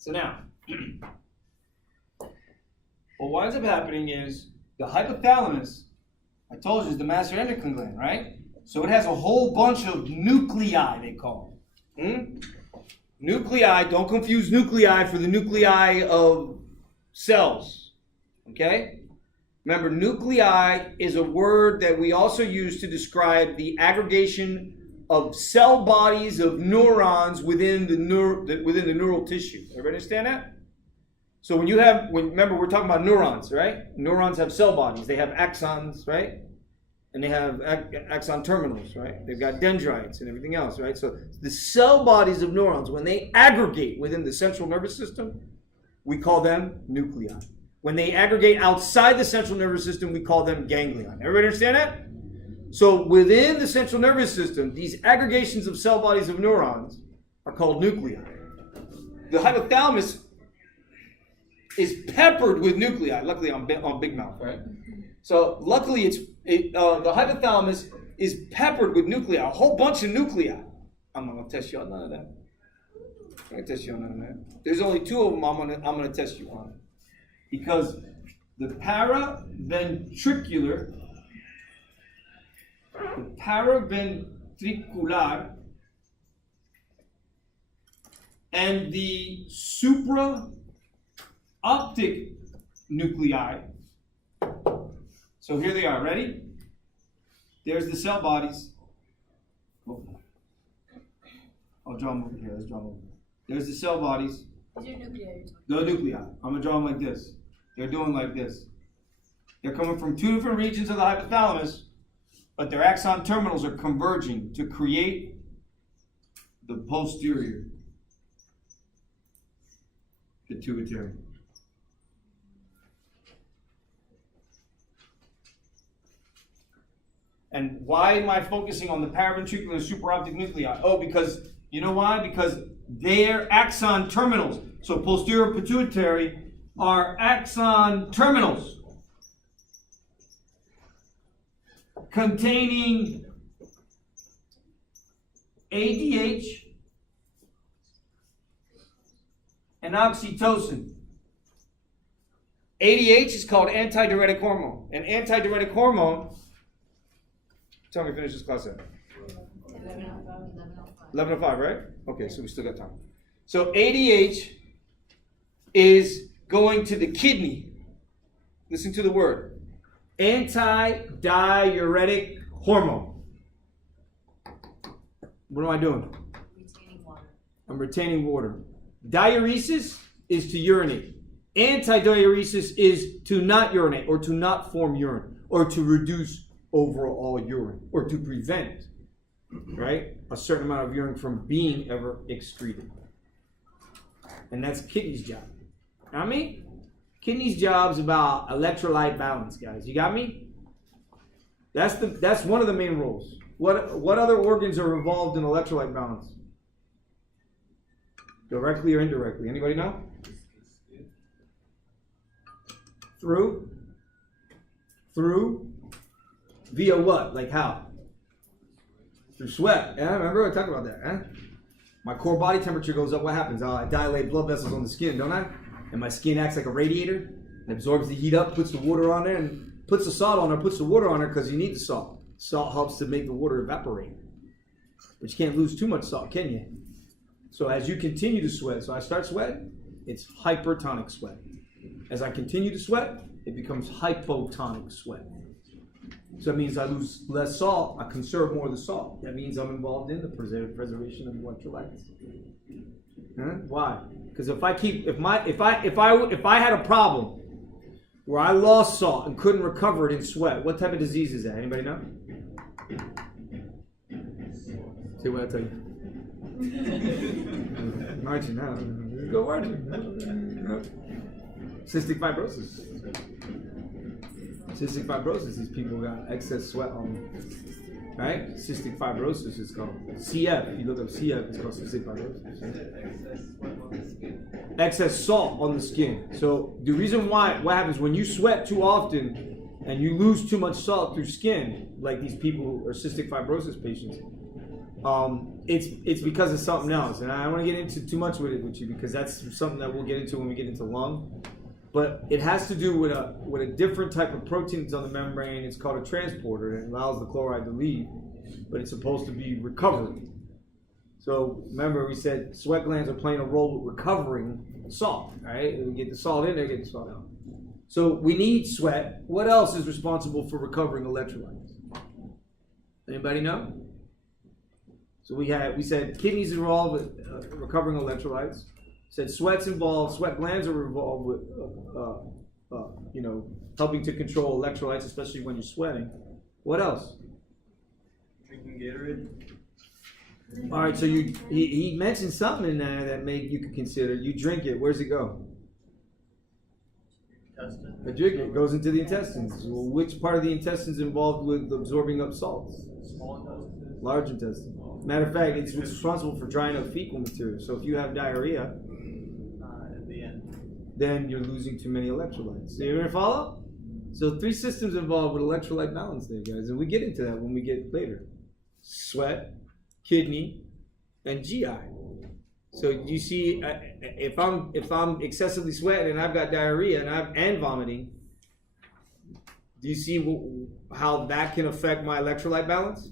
So now, what winds up happening is the hypothalamus, I told you, is the master endocrine gland, right? So it has a whole bunch of nuclei, they call it. Nuclei, don't confuse nuclei for the nuclei of cells, okay? Remember, nuclei is a word that we also use to describe the aggregation of cell bodies of neurons within the neural tissue. Everybody understand that? So remember we're talking about neurons, right? Neurons have cell bodies. They have axons, right? And they have axon terminals, right? They've got dendrites and everything else, right? So the cell bodies of neurons, when they aggregate within the central nervous system, we call them nuclei. When they aggregate outside the central nervous system, we call them ganglion. Everybody understand that? So within the central nervous system, these aggregations of cell bodies of neurons are called nuclei. The hypothalamus is peppered with nuclei. Luckily, I'm big mouth, right? So luckily, the hypothalamus is peppered with nuclei, a whole bunch of nuclei. I'm not going to test you on none of that. I'm going to test you on none of that. There's only two of them I'm going to test you on. Because the paraventricular, and the supraoptic nuclei. So here they are. Ready? There's the cell bodies. I'll draw them over here. Let's draw them over here. There's the cell bodies. These are nuclei. The nuclei. I'm going to draw them like this. They're doing like this. They're coming from two different regions of the hypothalamus, but their axon terminals are converging to create the posterior pituitary. And why am I focusing on the paraventricular and supraoptic nuclei? Oh, because, you know why? Because they're axon terminals. So posterior pituitary are axon terminals containing ADH and oxytocin. ADH is called antidiuretic hormone. And antidiuretic hormone, tell me, finish this class at 11:05, right? Okay, so we still got time. So ADH is going to the kidney. Listen to the word. Antidiuretic hormone. What am I doing? Retaining water. I'm retaining water. Diuresis is to urinate. Antidiuresis is to not urinate or to not form urine or to reduce overall urine or to prevent, right, a certain amount of urine from being ever excreted. And that's kidney's job. Got me? Kidney's job's about electrolyte balance, guys. You got me? That's one of the main roles. What other organs are involved in electrolyte balance? Directly or indirectly? Anybody know? Through? Via what? Like how? Through sweat. Yeah, remember I talked about that, huh? My core body temperature goes up. What happens? I dilate blood vessels on the skin, don't I? And my skin acts like a radiator and absorbs the heat up, puts the water on there, and puts the salt on there, puts the water on there because you need the salt. Salt helps to make the water evaporate. But you can't lose too much salt, can you? So as you continue to sweat, so I start sweating, it's hypertonic sweat. As I continue to sweat, it becomes hypotonic sweat. So that means I lose less salt, I conserve more of the salt. That means I'm involved in the preservation of electrolytes. Huh? Why? Because if I had a problem where I lost salt and couldn't recover it in sweat, what type of disease is that? Anybody know? See what I tell you? Marching now. Go marching. Cystic fibrosis. Cystic fibrosis, these people got excess sweat on them. Right? Cystic fibrosis is called CF. If you look up CF, it's called cystic fibrosis. Excess salt on the skin. So the reason why, what happens when you sweat too often and you lose too much salt through skin, like these people who are cystic fibrosis patients, It's because of something else, and I don't want to get into too much with you because that's something that we'll get into when we get into lung. But it has to do with a different type of protein that's on the membrane. It's called a transporter, and it allows the chloride to leave, but it's supposed to be recovered. So remember, we said sweat glands are playing a role with recovering salt. Right? We get the salt in there, get the salt out. So we need sweat. What else is responsible for recovering electrolytes? Anybody know? So we said kidneys involved with recovering electrolytes. Said sweat's involved. Sweat glands are involved with helping to control electrolytes, especially when you're sweating. What else? Drinking Gatorade. All right. So he mentioned something in there that you could consider. You drink it. Where's it go? Intestine. I drink it. It goes into the intestines. Well, which part of the intestines is involved with absorbing up salts? Small intestine. Large intestine. Matter of fact, it's responsible for drying up fecal material. So if you have diarrhea, At the end. then you're losing too many electrolytes. So you're gonna follow? So 3 systems involved with electrolyte balance there, guys, and we get into that when we get later. Sweat, kidney, and GI. So you see, if I'm excessively sweating and I've got diarrhea and vomiting, do you see how that can affect my electrolyte balance?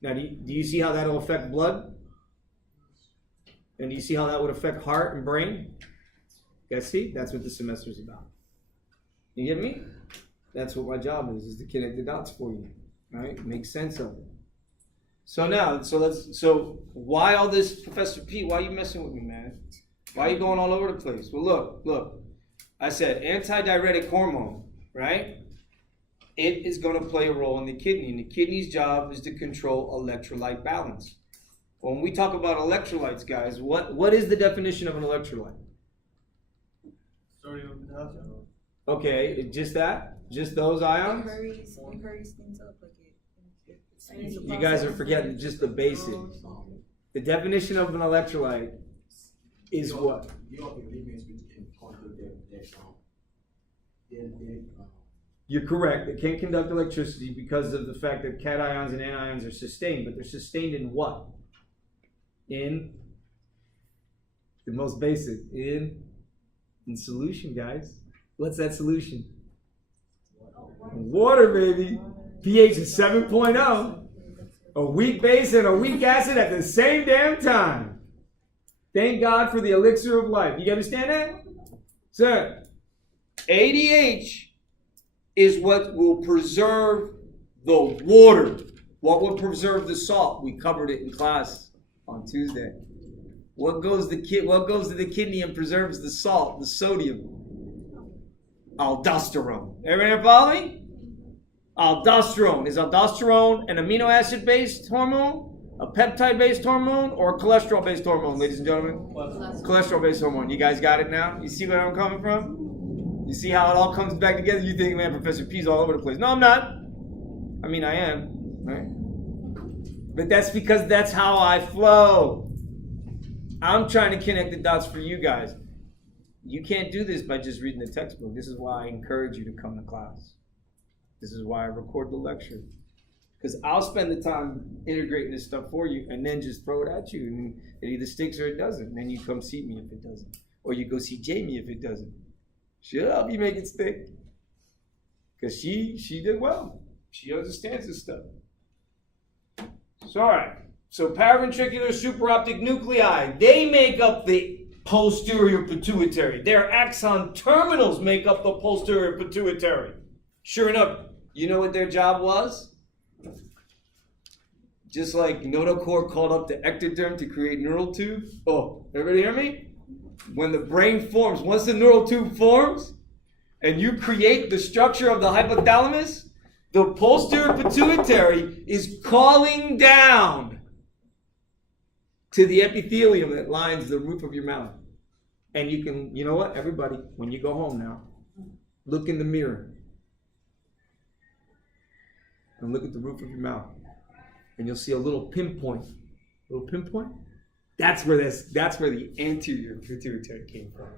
Now, do you see how that'll affect blood? And do you see how that would affect heart and brain? Guys, see? That's what the semester's about. You get me? That's what my job is to connect the dots for you. Right? Make sense of it. So why all this, Professor P? Why are you messing with me, man? Why are you going all over the place? Well, look. I said antidiuretic hormone, right? It is going to play a role in the kidney, and the kidney's job is to control electrolyte balance. When we talk about electrolytes, guys, what is the definition of an electrolyte? Sodium and potassium. Okay, just that? Just those ions? It hurries things up like it. You guys are forgetting just the basics. The definition of an electrolyte is what? You're correct. It can't conduct electricity because of the fact that cations and anions are sustained, but they're sustained in what? In the most basic, in solution, guys. What's that solution? Water, baby. pH is 7.0. A weak base and a weak acid at the same damn time. Thank God for the elixir of life. You understand that? Sir, ADH is what will preserve the water. What will preserve the salt? We covered it in class on Tuesday. What goes to the kidney and preserves the salt, the sodium? Aldosterone. Everybody follow me? Aldosterone. Is aldosterone an amino acid based hormone, a peptide based hormone, or a cholesterol based hormone, ladies and gentlemen? Cholesterol based hormone. You guys got it now? You see where I'm coming from? You see how it all comes back together? You think, man, Professor P's all over the place. No, I'm not. I mean, I am, right? But that's because that's how I flow. I'm trying to connect the dots for you guys. You can't do this by just reading the textbook. This is why I encourage you to come to class. This is why I record the lecture. Because I'll spend the time integrating this stuff for you and then just throw it at you. And it either sticks or it doesn't. And then you come see me if it doesn't. Or you go see Jamie if it doesn't. She'll help you make it stick. Because she did well. She understands this stuff. So, all right. So paraventricular superoptic nuclei, they make up the posterior pituitary. Their axon terminals make up the posterior pituitary. Sure enough, you know what their job was? Just like notochord called up the ectoderm to create neural tube. Oh, everybody hear me? When the brain forms, once the neural tube forms, and you create the structure of the hypothalamus, the posterior pituitary is calling down to the epithelium that lines the roof of your mouth. And you know what, everybody, when you go home now, look in the mirror and look at the roof of your mouth, and you'll see a little pinpoint. That's where the anterior pituitary came from.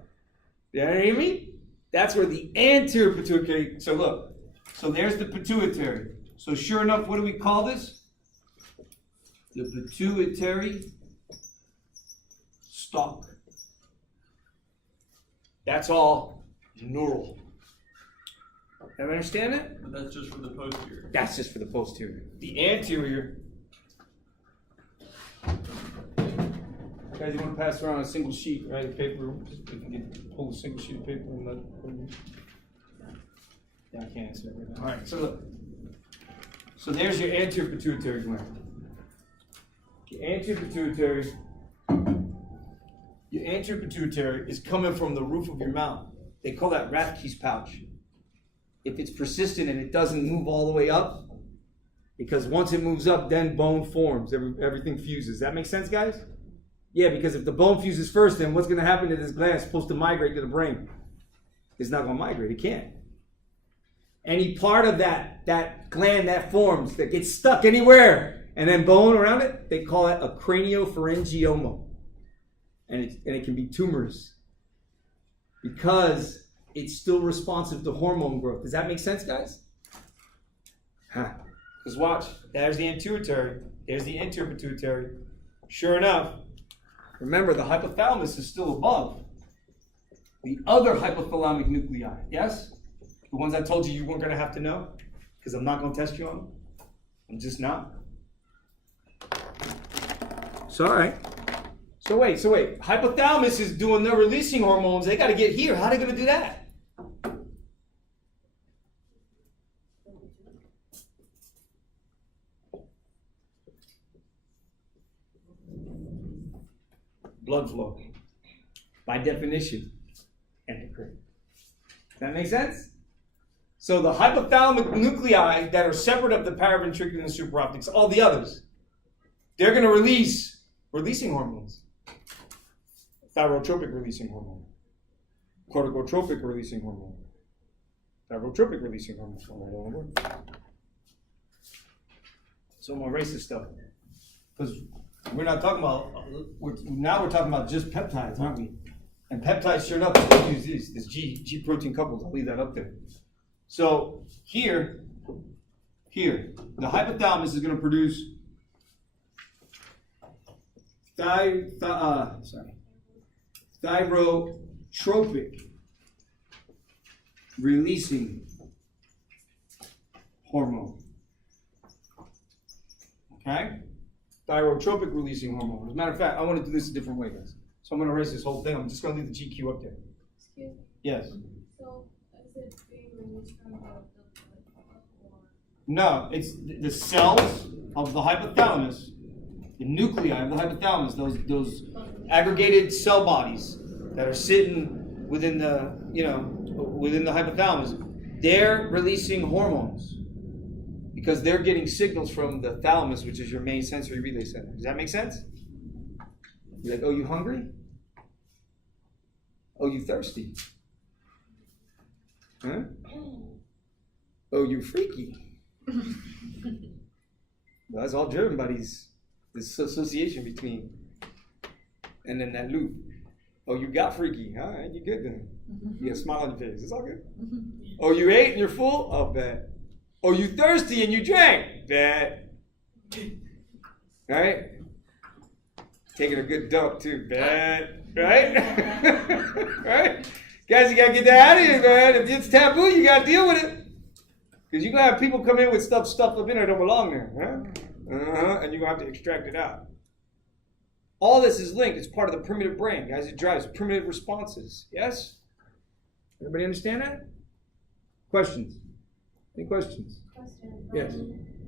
You know what I mean? That's where the anterior pituitary. So look, so there's the pituitary. So sure enough, what do we call this? the pituitary stalk. That's all neural. Everybody understand it? But that's just for the posterior. That's just for the posterior. The anterior. Guys, you want to pass around a single sheet, right? Of paper. If you can pull a single sheet of paper and let. Yeah, I can't answer that right now. All right. So look. So there's your anterior pituitary gland. Your anterior pituitary. Your anterior pituitary is coming from the roof of your mouth. They call that Rathke's pouch. If it's persistent and it doesn't move all the way up, because once it moves up, then bone forms. Everything fuses. That makes sense, guys? Yeah, because if the bone fuses first, then what's going to happen to this gland? It's supposed to migrate to the brain. It's not going to migrate. It can't. Any part of that gland that forms, that gets stuck anywhere, and then bone around it, they call it a craniopharyngioma. And it can be tumorous because it's still responsive to hormone growth. Does that make sense, guys? Because watch, there's the anterior, there's the anterior pituitary. Sure enough, remember the hypothalamus is still above the other hypothalamic nuclei. Yes? The ones I told you weren't going to have to know because I'm not going to test you on them. I'm just not. So, all right. So wait. Hypothalamus is doing their releasing hormones. They got to get here. How are they going to do that? Blood flow. By definition, endocrine. Does that make sense? So the hypothalamic nuclei that are separate of the paraventricular and supraoptics, all the others, they're going to release releasing hormones. Thyrotropic releasing hormone. Corticotropic releasing hormone. Thyrotropic releasing hormone. So I'm going to erase this stuff. Because we're not talking about, now we're talking about just peptides, aren't we? And peptides, sure enough, use this G protein couples. I'll leave that up there. So here, the hypothalamus is going to produce thyrotropic releasing hormone. Okay? Thyrotropic releasing hormone. As a matter of fact, I want to do this a different way, guys. So I'm going to erase this whole thing. I'm just going to leave the GQ up there. Excuse me. Yes. So is it being released from the or? No, it's the cells of the hypothalamus, the nuclei of the hypothalamus, those aggregated cell bodies that are sitting within the, within the hypothalamus. They're releasing hormones because they're getting signals from the thalamus, which is your main sensory relay center. Does that make sense? You're like, oh, you hungry? Oh, you thirsty? Huh? Oh, you freaky? Well, that's all driven by this association between, and then that loop. Oh, you got freaky. All right, you good then. You got a smile on your face. It's all good. Oh, you ate and you're full? Oh, bad. Oh, you thirsty and you drank? Bad. Right? Taking a good dump too. Bad. Right? Right? Guys, you gotta get that out of here, man. If it's taboo, you gotta deal with it. Because you're going to have people come in with stuff stuffed up in there that don't belong there. Huh? And you're going to have to extract it out. All this is linked. It's part of the primitive brain, guys. It drives primitive responses. Yes? Everybody understand that? Questions? Any questions? Question. Yes.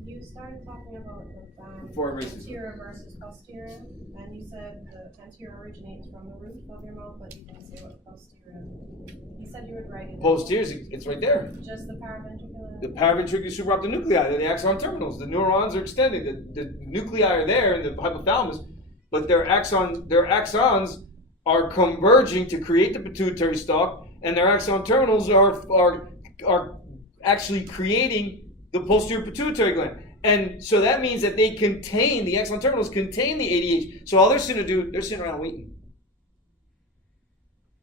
You started talking about the Before I erase it. anterior versus posterior, and you said the anterior originates from the roof of your mouth, but you didn't say what posterior. You said you would write it. Posterior, it's right there. Just the paraventricular. The paraventricular supraoptic nuclei, they're the axon terminals. The neurons are extended. The nuclei are there in the hypothalamus, but their axons are converging to create the pituitary stalk, and their axon terminals are actually creating the posterior pituitary gland. And so that means that the axon terminals contain the ADH. So all they're sitting to do, they're sitting around waiting.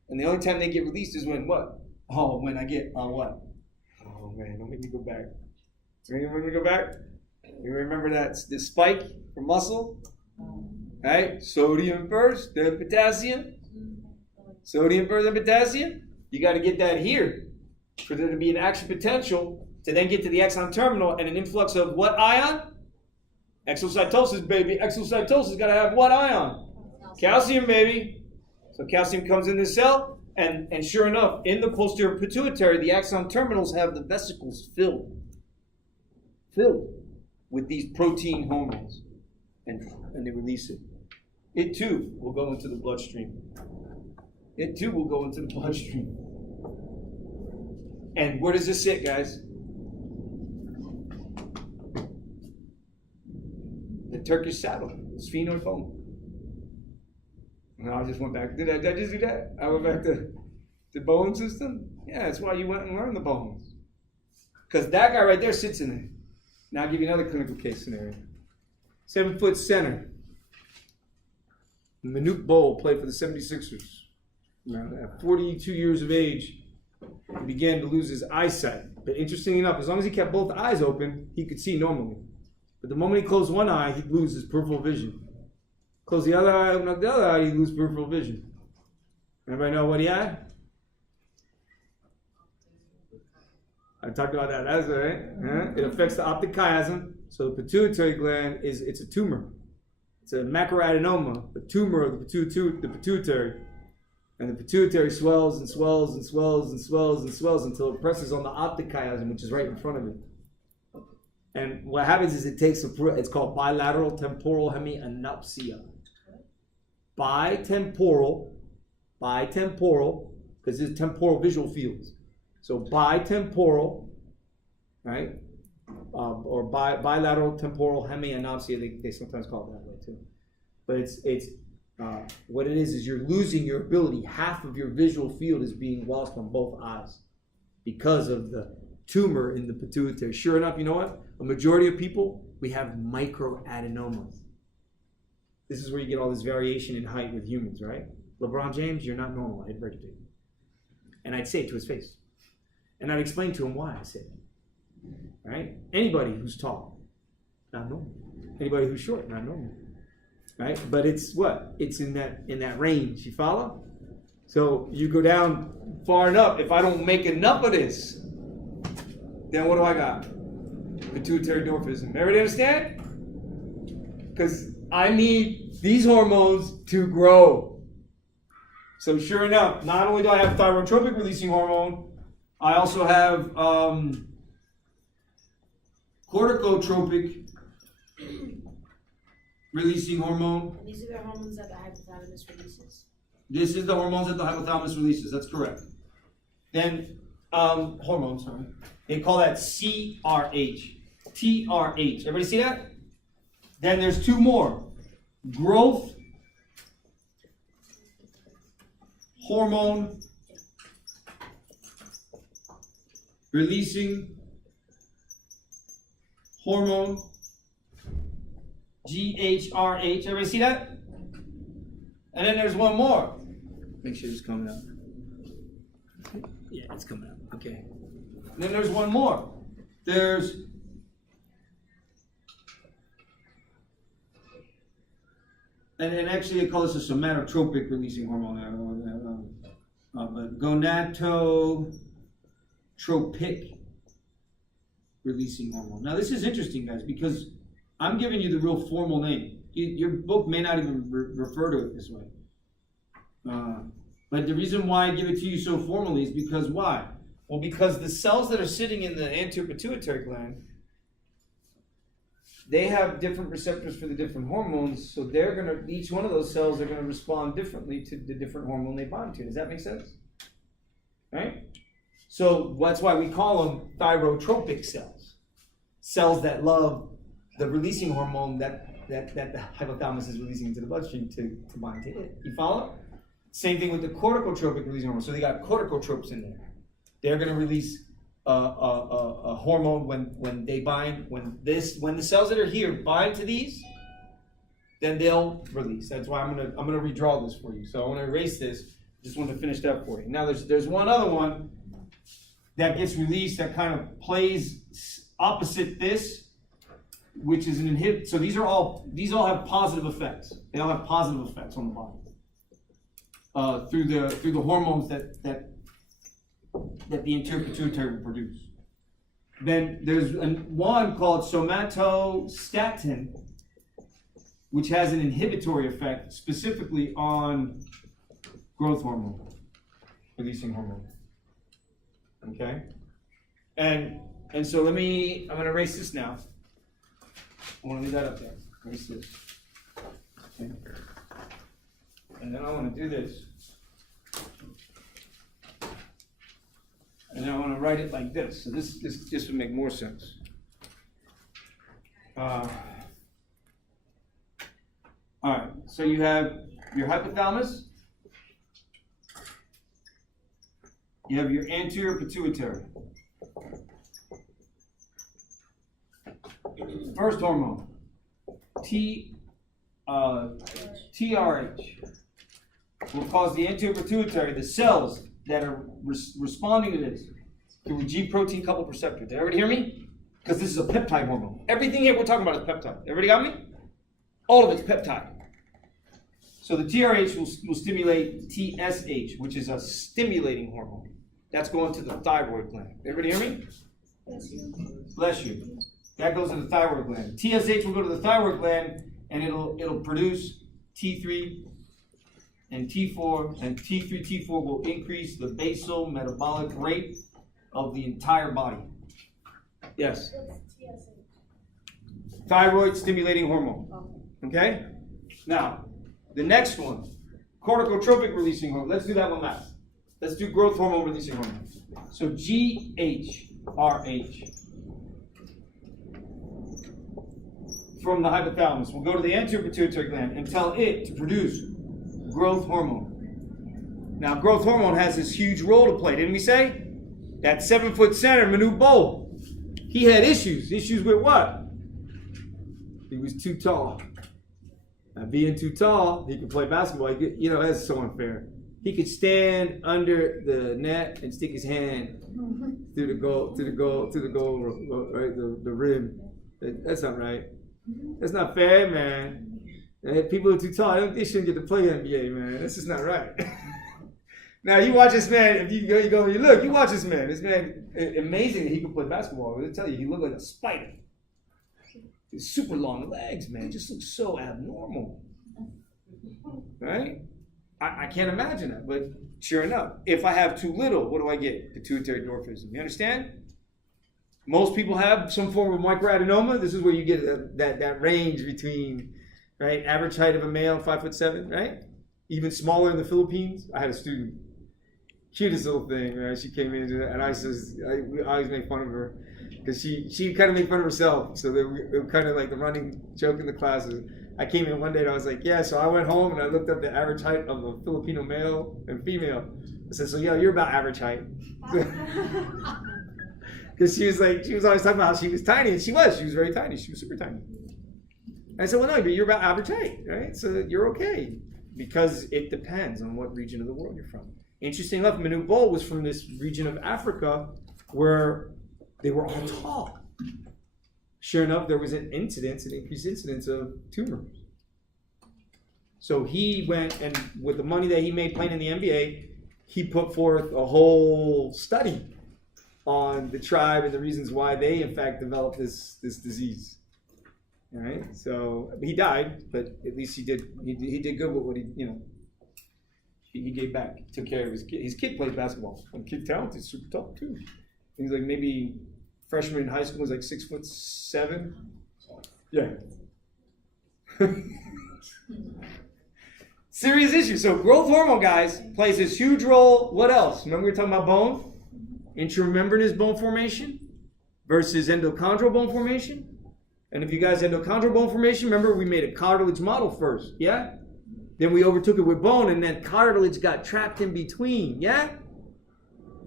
And the only time they get released is when what? Oh, when I get what? Oh man, don't make me go back. You want me to go back? You remember that the spike for muscle? Right? Sodium first, then potassium. Sodium first, then potassium. You got to get that here for there to be an action potential to then get to the exon terminal and an influx of what ion? Exocytosis, baby. Exocytosis got to have what ion? Calcium, baby. So calcium comes in the cell, and sure enough, in the posterior pituitary, the axon terminals have the vesicles filled with these protein hormones, and they release it. It too will go into the bloodstream. It too will go into the bloodstream. And where does this sit, guys? The Turkish saddle, sphenoid bone. No, I just went back. Did I just do that? I went back to the bone system? Yeah, that's why you went and learned the bones. Because that guy right there sits in there. Now I'll give you another clinical case scenario. 7-foot center. Manute Bol played for the 76ers. At 42 years of age, he began to lose his eyesight. But interestingly enough, as long as he kept both eyes open, he could see normally. But the moment he closed one eye, he'd lose his peripheral vision. Close the other eye, open up the other eye, he'd lose peripheral vision. Everybody know what he had? I talked about that. That's right. Yeah. It affects the optic chiasm. So the pituitary gland it's a tumor. It's a macroadenoma, a tumor of the pituitary. And the pituitary swells and swells and swells and swells and swells until it presses on the optic chiasm, which is right in front of it. And what happens is it's called bilateral temporal hemianopsia. Bitemporal, because it's temporal visual fields. So bitemporal, right? Or bilateral temporal hemianopsia, they sometimes call it that way too. But it's what it is you're losing your ability. Half of your visual field is being lost on both eyes because of the tumor in the pituitary. Sure enough, you know what? A majority of people, we have microadenomas. This is where you get all this variation in height with humans, right? LeBron James, you're not normal. I'd break it to you. And I'd say it to his face. And I'd explain to him why I said it. Right? Anybody who's tall, not normal. Anybody who's short, not normal. Right? But it's what? It's in that range. You follow? So you go down far enough. If I don't make enough of this, then what do I got? Pituitary dwarfism. Everybody understand? Because I need these hormones to grow. So sure enough, not only do I have thyrotropic releasing hormone, I also have corticotropic releasing hormone. And these are the hormones that the hypothalamus releases. This is the hormones that the hypothalamus releases. That's correct. Then hormones, sorry. They call that CRH. TRH. Everybody see that? Then there's two more. Growth hormone releasing hormone. GHRH. Everybody see that? And then there's one more. Make sure it's coming out. Yeah, it's coming out. Okay. And then there's one more. There's and actually they call this a somatotropic releasing hormone. But gonadotropic releasing hormone. Now this is interesting, guys, because I'm giving you the real formal name. Your book may not even refer to it this way. But the reason why I give it to you so formally is because why? Well, because the cells that are sitting in the anterior pituitary gland, they have different receptors for the different hormones, so each one of those cells are gonna respond differently to the different hormone they bind to. Does that make sense? Right? So that's why we call them thyrotropic cells. Cells that love the releasing hormone that the hypothalamus is releasing into the bloodstream to bind to it. You follow? Same thing with the corticotropic releasing hormone. So they got corticotropes in there. They're going to release a hormone when they bind. When the cells that are here bind to these, then they'll release. That's why I'm gonna redraw this for you. So I want to erase this. Just want to finish that for you. Now there's one other one that gets released that kind of plays opposite this. which is an inhibit. So these all have positive effects. They all have positive effects on the body through the hormones that the anterior pituitary will produce. Then there's one called somatostatin, which has an inhibitory effect specifically on growth hormone, releasing hormone. Okay? And so I'm going to erase this now. I want to leave that up there. Erase this. Okay? And then I want to do this. And then I want to write it like this. So this would make more sense. All right. So you have your hypothalamus. You have your anterior pituitary. First hormone, TRH, will cause the anterior pituitary, the cells that are responding to this, through a G protein coupled receptor. Did everybody hear me? Because this is a peptide hormone. Everything here we're talking about is peptide. Everybody got me? All of it's peptide. So the TRH will stimulate TSH, which is a stimulating hormone. That's going to the thyroid gland. Everybody hear me? Bless you. That goes to the thyroid gland. TSH will go to the thyroid gland, and it'll produce T3 and T4, and T3, T4 will increase the basal metabolic rate of the entire body. Yes? Thyroid stimulating hormone. Okay? Now, the next one, corticotropic releasing hormone. Let's do that one last. Let's do growth hormone releasing hormone. So GHRH from the hypothalamus will go to the anterior pituitary gland and tell it to produce growth hormone. Now, growth hormone has this huge role to play, didn't we say? That 7-foot center, Manute Bol, he had issues. Issues with what? He was too tall. And being too tall, he could play basketball. That's so unfair. He could stand under the net and stick his hand through the goal, right? The rim. That's not right. That's not fair, man. People who are too tall, they shouldn't get to play NBA, man. That's just not right. Now you watch this man. If you watch this man. This man, amazing that he can play basketball. I'll tell you, he looked like a spider. His super long legs, man, just looks so abnormal, right? I can't imagine that, but sure enough, if I have too little, what do I get? Pituitary dwarfism. You understand? Most people have some form of microadenoma. This is where you get that range between, right, average height of a male, 5'7", right? Even smaller in the Philippines. I had a student, cutest little thing, right? She came in and I always make fun of her because she kind of made fun of herself. So it was kind of like the running joke in the classes. I came in one day and I was like, yeah, so I went home and I looked up the average height of a Filipino male and female. I said, so you're about average height. Because she was always talking about how she was tiny, and she was very tiny. She was super tiny. And I said, well, no, but you're about average height, right? So you're okay. Because it depends on what region of the world you're from. Interesting enough, Manute Bol was from this region of Africa where they were all tall. Sure enough, there was an increased incidence of tumors. So he went, and with the money that he made playing in the NBA, he put forth a whole study on the tribe and the reasons why they, in fact, developed this disease. All right, so he died, but at least he did good with what he gave back, took care of his kid. His kid plays basketball. And kid talented, super tall too. He's like maybe freshman in high school, was like 6'7". Yeah. Serious issue. So growth hormone, guys, plays this huge role. What else? Remember we were talking about bone? Intramembranous bone formation versus endochondral bone formation. And if you guys endochondral bone formation, remember we made a cartilage model first, yeah? Then we overtook it with bone, and then cartilage got trapped in between, yeah?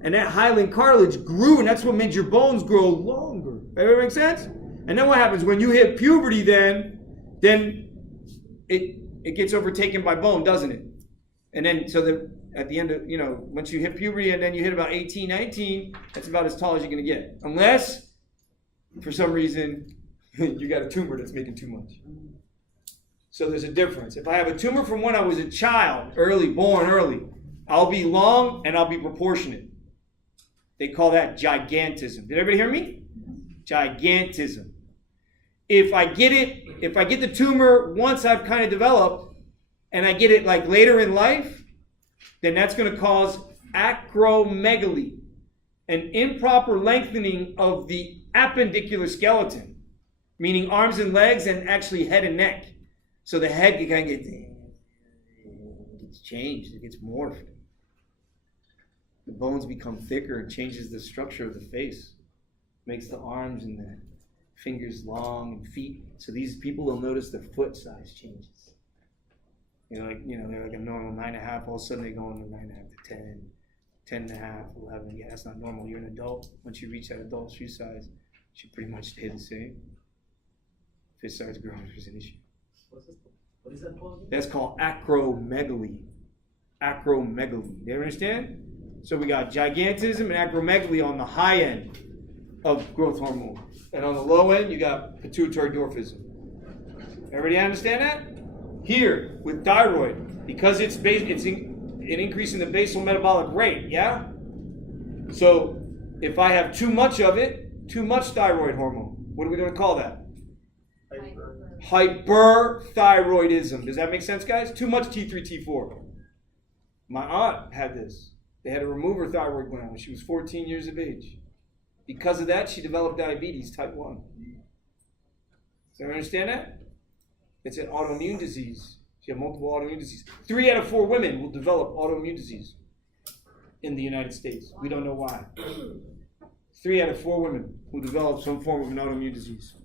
And that hyaline cartilage grew, and that's what made your bones grow longer. That make sense? And then what happens when you hit puberty? Then it gets overtaken by bone, doesn't it? And then at the end of, once you hit puberty and then you hit about 18, 19, that's about as tall as you're going to get. Unless, for some reason, You got a tumor that's making too much. So there's a difference. If I have a tumor from when I was a child, born early, I'll be long and I'll be proportionate. They call that gigantism. Did everybody hear me? Gigantism. If I get the tumor once I've kind of developed, and I get it like later in life, then that's going to cause acromegaly, an improper lengthening of the appendicular skeleton, meaning arms and legs and actually head and neck. So the head can kind of gets changed, it gets morphed. The bones become thicker, it changes the structure of the face, makes the arms and the fingers long and feet. So these people will notice their foot size changes. They're like a normal 9.5, all of a sudden they go into 9.5 to 10, 10.5, 11. Yeah, that's not normal. You're an adult. Once you reach that adult shoe size, you should pretty much stay the same. If it starts growing, there's an issue. What is that called? That's called acromegaly. Acromegaly. You understand? So we got gigantism and acromegaly on the high end of growth hormone. And on the low end, you got pituitary dwarfism. Everybody understand that? Here, with thyroid, because it's an increase in the basal metabolic rate, yeah? So if I have too much of it, too much thyroid hormone, what are we going to call that? Hyperthyroidism. Does that make sense, guys? Too much T3, T4. My aunt had this. They had to remove her thyroid gland when she was 14 years of age. Because of that, she developed diabetes type 1. So you understand that? It's an autoimmune disease. She had multiple autoimmune diseases. 3 out of 4 women will develop autoimmune disease in the United States. We don't know why. 3 out of 4 women will develop some form of an autoimmune disease.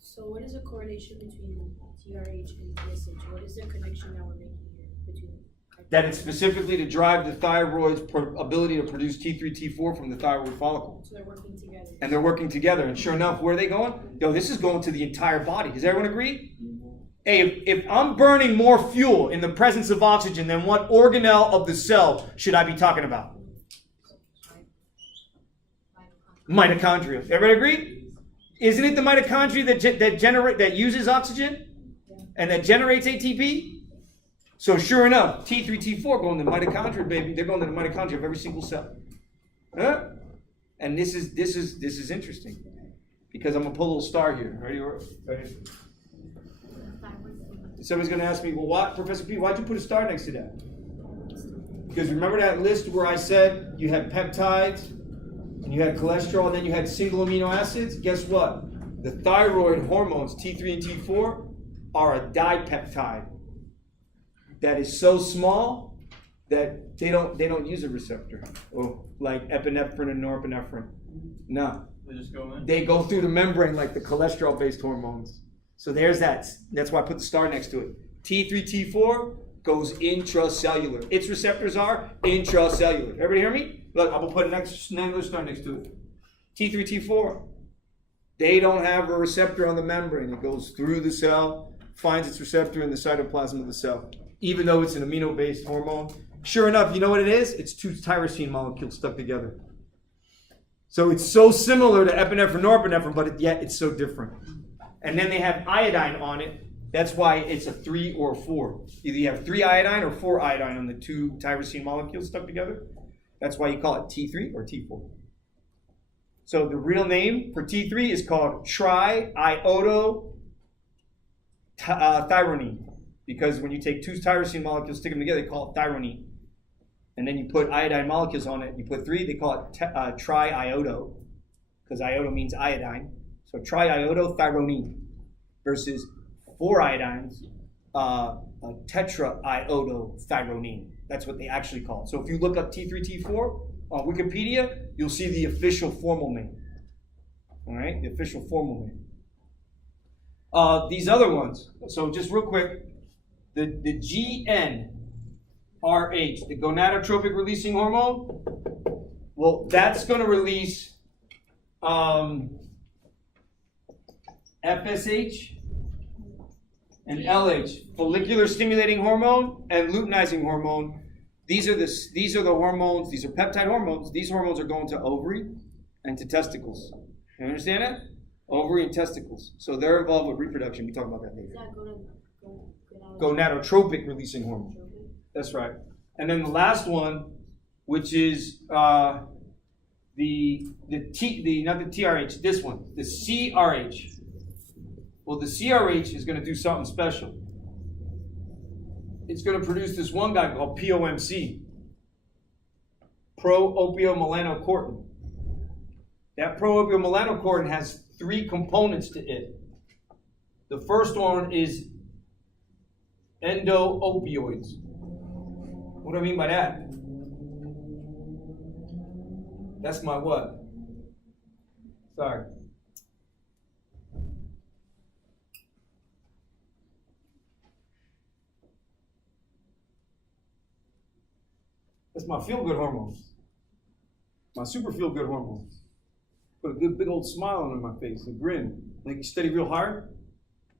So what is the correlation between TRH and TSH? What is the connection that we're making here between? That it's specifically to drive the thyroid's ability to produce T3, T4 from the thyroid follicle. So they're working together. And they're working together. And sure enough, where are they going? Yo, this is going to the entire body. Does everyone agree? Hey, if I'm burning more fuel in the presence of oxygen, then what organelle of the cell should I be talking about? Mitochondria. Everybody agree? Isn't it the mitochondria that uses oxygen and that generates ATP? So sure enough, T3, T4 go in the mitochondria, baby. They're going to the mitochondria of every single cell. Huh? And this is interesting because I'm gonna pull a little star here. Ready? Somebody's gonna ask me, well, what, Professor P? Why'd you put a star next to that? Because remember that list where I said you had peptides and you had cholesterol and then you had single amino acids? Guess what? The thyroid hormones T3 and T4 are a dipeptide that is so small that they don't use a receptor, or like epinephrine and norepinephrine. No, They just go in? they go through the membrane like the cholesterol-based hormones. So there's that. That's why I put the star next to it. T3, T4 goes intracellular. Its receptors are intracellular. Everybody hear me? Look, I'm gonna put another star next to it. T3, T4. They don't have a receptor on the membrane. It goes through the cell, finds its receptor in the cytoplasm of the cell. Even though it's an amino-based hormone, sure enough, you know what it is? It's 2 tyrosine molecules stuck together. So it's so similar to epinephrine, norepinephrine, but yet it's so different. And then they have iodine on it. That's why it's a 3 or a 4. Either you have 3 iodine or 4 iodine on the 2 tyrosine molecules stuck together. That's why you call it T3 or T4. So the real name for T3 is called triiodothyronine. Because when you take 2 tyrosine molecules, stick them together, they call it thyronine. And then you put iodine molecules on it. You put 3, they call it triiodo, because iodo means iodine. So triiodothyronine versus 4 iodines, tetraiodothyronine. That's what they actually call it. So if you look up T3, T4 on Wikipedia, you'll see the official formal name. All right, the official formal name. These other ones. So just real quick, the GnRH, the gonadotropic releasing hormone. Well, that's going to release FSH and LH, follicular stimulating hormone and luteinizing hormone. These are the hormones. These are peptide hormones. These hormones are going to ovary and to testicles. You understand that? Ovary and testicles. So they're involved with reproduction. We talk about that Is later. that Gonadotropic releasing hormone. That's right. And then the last one, which is not the TRH, this one, the CRH. Well, the CRH is going to do something special. It's going to produce this one guy called POMC, pro-opiomelanocortin. That pro-opiomelanocortin has 3 components to it. The first one is endo-opioids. What do I mean by that? That's my what? Sorry. That's my feel-good hormones. My super feel-good hormones. Put a good big old smile on my face, a grin. Like you study real hard,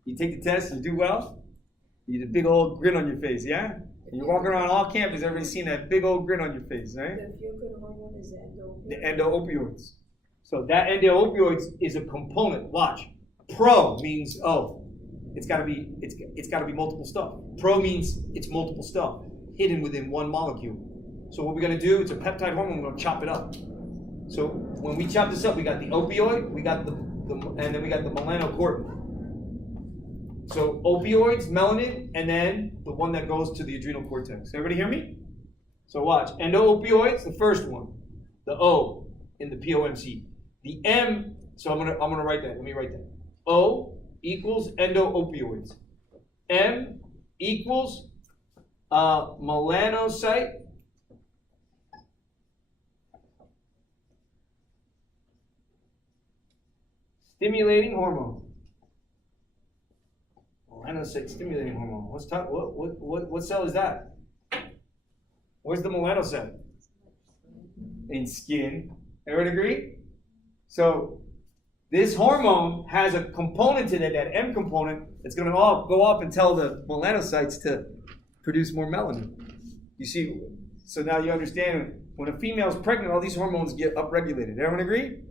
you take the test, you do well, you get a big old grin on your face, yeah? And you're walking around all campus, everybody's seen that big old grin on your face, right? The feel-good hormone is the The endo-opioids. So that endo-opioids is a component. Watch. Pro means it's gotta be multiple stuff. Pro means it's multiple stuff hidden within one molecule. So what we're gonna do, it's a peptide hormone, we're gonna chop it up. So when we chop this up, we got the opioid, we got and then we got the melanocortin. So opioids, melanin, and then the one that goes to the adrenal cortex. Everybody hear me? So watch. Endo-opioids, the first one. The O in the POMC. The M, so I'm gonna write that. Let me write that. O equals endo-opioids. M equals melanocyte stimulating hormone. Melanocyte stimulating hormone. Let's talk. What cell is that? Where's the melanocyte? In skin. Everyone agree? So this hormone has a component to it, that M component, that's going to go up and tell the melanocytes to produce more melanin. You see? So now you understand when a female is pregnant, all these hormones get upregulated. Everyone agree?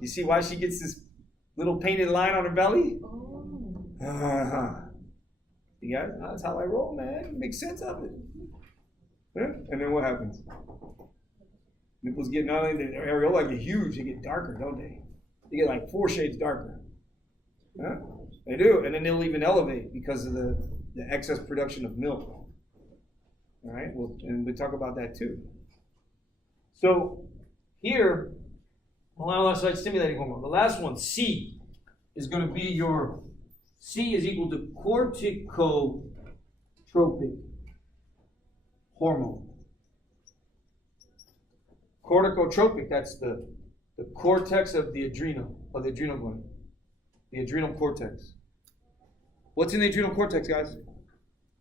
You see why she gets this little painted line on her belly? You guys, that's how I roll, man. It makes sense of it. Yeah? And then what happens? Nipples get, not only the areola get huge, they get darker, don't they? They get like 4 shades darker. Huh? They do. And then they'll even elevate because of the excess production of milk. All right? And we'll talk about that too. So here, melanocyte stimulating hormone. The last one, C, is going to be your, C is equal to corticotropic hormone. Corticotropic, that's the cortex of the adrenal gland. The adrenal cortex. What's in the adrenal cortex, guys?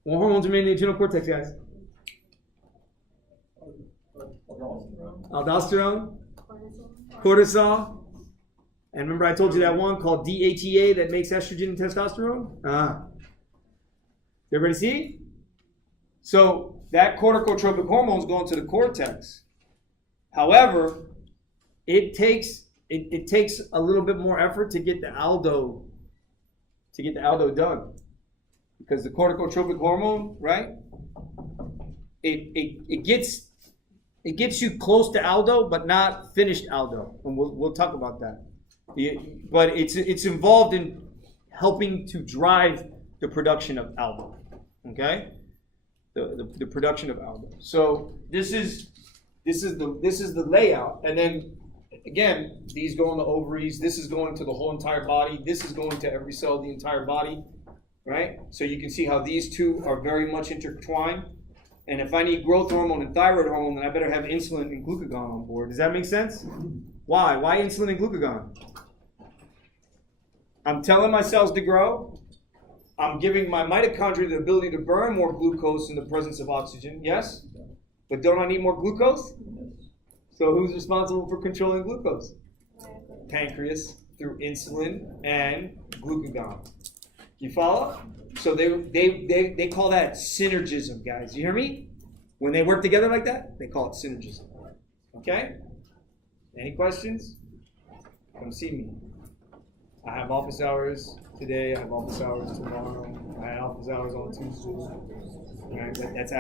What hormones are made in the adrenal cortex, guys? Aldosterone, cortisol, and remember I told you that one called DHEA that makes estrogen and testosterone? Everybody see? So that corticotropic hormone is going to the cortex. However, it takes a little bit more effort to get the aldo done, because the corticotropic hormone, right? It gets you close to aldo, but not finished aldo, and we'll talk about that. But it's involved in helping to drive the production of aldo. Okay, the production of aldo. So this is the layout, and then again, these go in the ovaries. This is going to the whole entire body. This is going to every cell of the entire body, right? So you can see how these two are very much intertwined. And if I need growth hormone and thyroid hormone, then I better have insulin and glucagon on board. Does that make sense? Why? Why insulin and glucagon? I'm telling my cells to grow. I'm giving my mitochondria the ability to burn more glucose in the presence of oxygen. Yes? But don't I need more glucose? So who's responsible for controlling glucose? Pancreas through insulin and glucagon. You follow? So they call that synergism, guys. You hear me? When they work together like that, they call it synergism. Okay? Any questions? Come see me. I have office hours today. I have office hours tomorrow. I have office hours on Tuesday. Right, that's